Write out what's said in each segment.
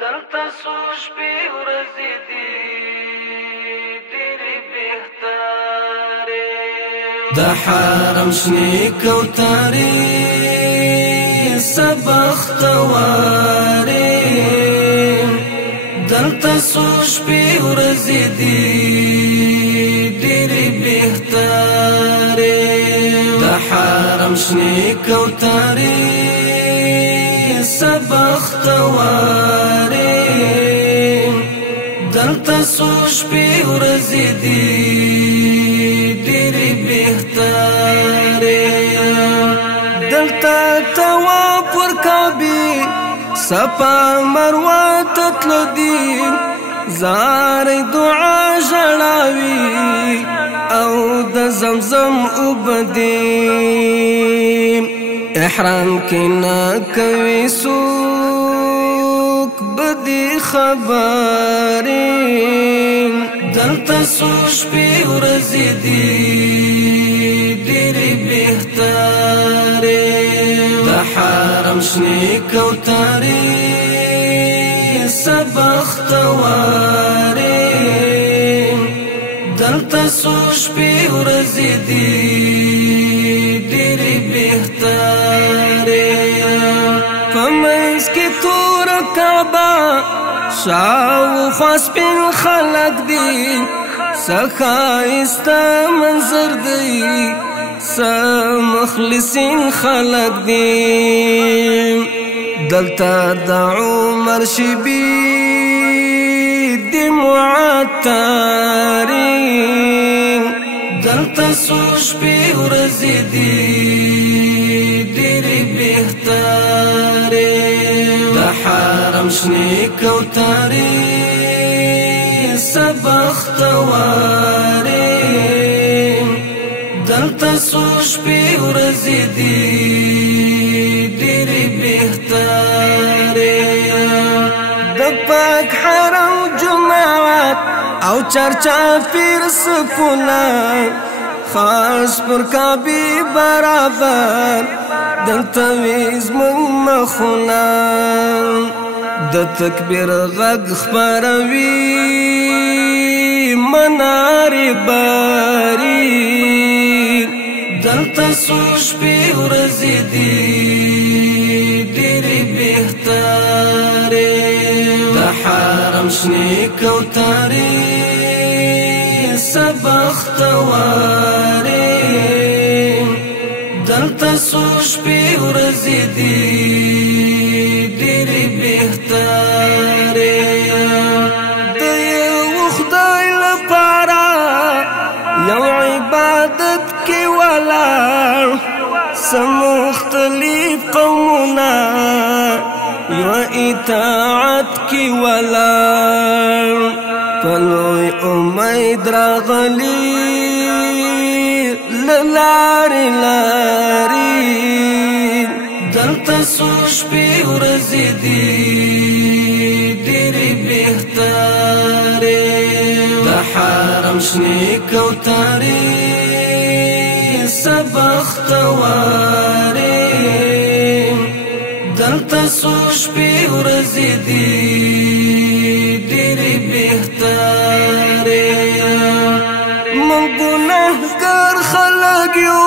دلته څو شپې ورځې دي ډېرې بهترې د حرم شنې کوترې سبختوارې دلته څو شپې ورځې دي ډېرې بهترې د حرم شنې کوترې سبختوارې دلته څو شپې ورځې دي ډېرې بهترې دلته طواف ورکوي صفا مروه ته تلو دي زارې دعا ژړاوي او د زمزم اوبه دي احرام کې نه کوي څوک بدې خبرې دلته څو شپې ورځې دي ډېرې بهترې د حرم شنې کوترې سبختوارې دلته څو شپې ورځې دي ډېرې بهترې په منځ کې توره کعبه شاوخوا سپین خلک دي څه ښایسته منظر دی څه مخلصین خلک دي دلته د عمر شبي د معطرین دلته څو شپې ورځې دي ډېرې بهترې د حرم شنې کوترې سبختوارې دلته څو شپې ورځې دي ډېرې بهترې د پاک حرم جماعت او چرچا پیر سکونه خاص پر کعبې برابر دلته وي زموږ مخونه د تکبیر غږ خپروي منارې باري دلته څو شپې ورځې دي ډېرې بهترې د حرم شنې کوترې سبختوارې دلته څو شپې ورځې دي ډېرې بهترې د یو خدای لپاره یو عبادت کې ولاړ څه مختلف قومونه یو اطاعت کې ولاړ په لوی امید راغلي له لارې لارې دلته څو شپې ورځې دي ډېرې بهترې د حرم شنې کوترې سبختوارې دلته څو شپې ورځې دي ډېرې بهترې موږ ګنهګار خلک یو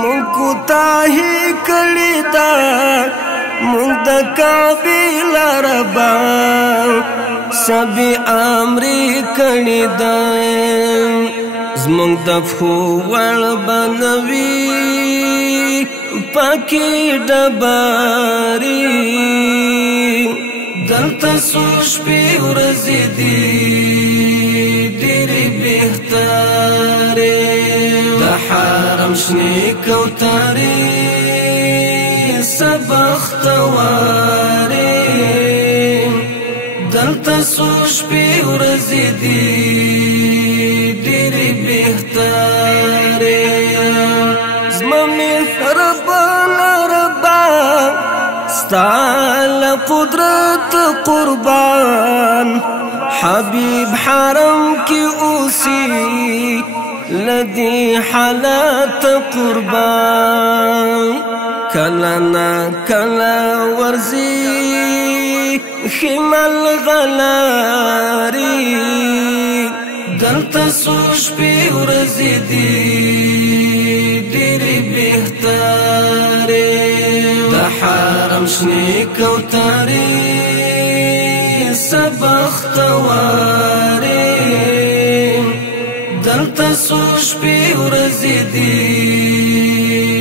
موږ کوتاهي کړې ده موږ د کعبې لاره به سبې امرې کړې ده زموږ د پښو وړ به نه وي پاکې ډبرې دلته څو شپې ورځې دي ډېرې بهترې د حرم شنې کوترې سبختوارې دلته څو شپې ورځې دي ډېرې بهترې زما مهربانه ربه ستا له قدرت قربان حبیب حرم کې اوسي لدی حالات قربان کلا نا کلا ورزی خمل غلاري دلتا سوش پی ورزی دی دیری بہتاری دا حرم شنی کوتاری سبختواری دلتا سوش پی ورزی دی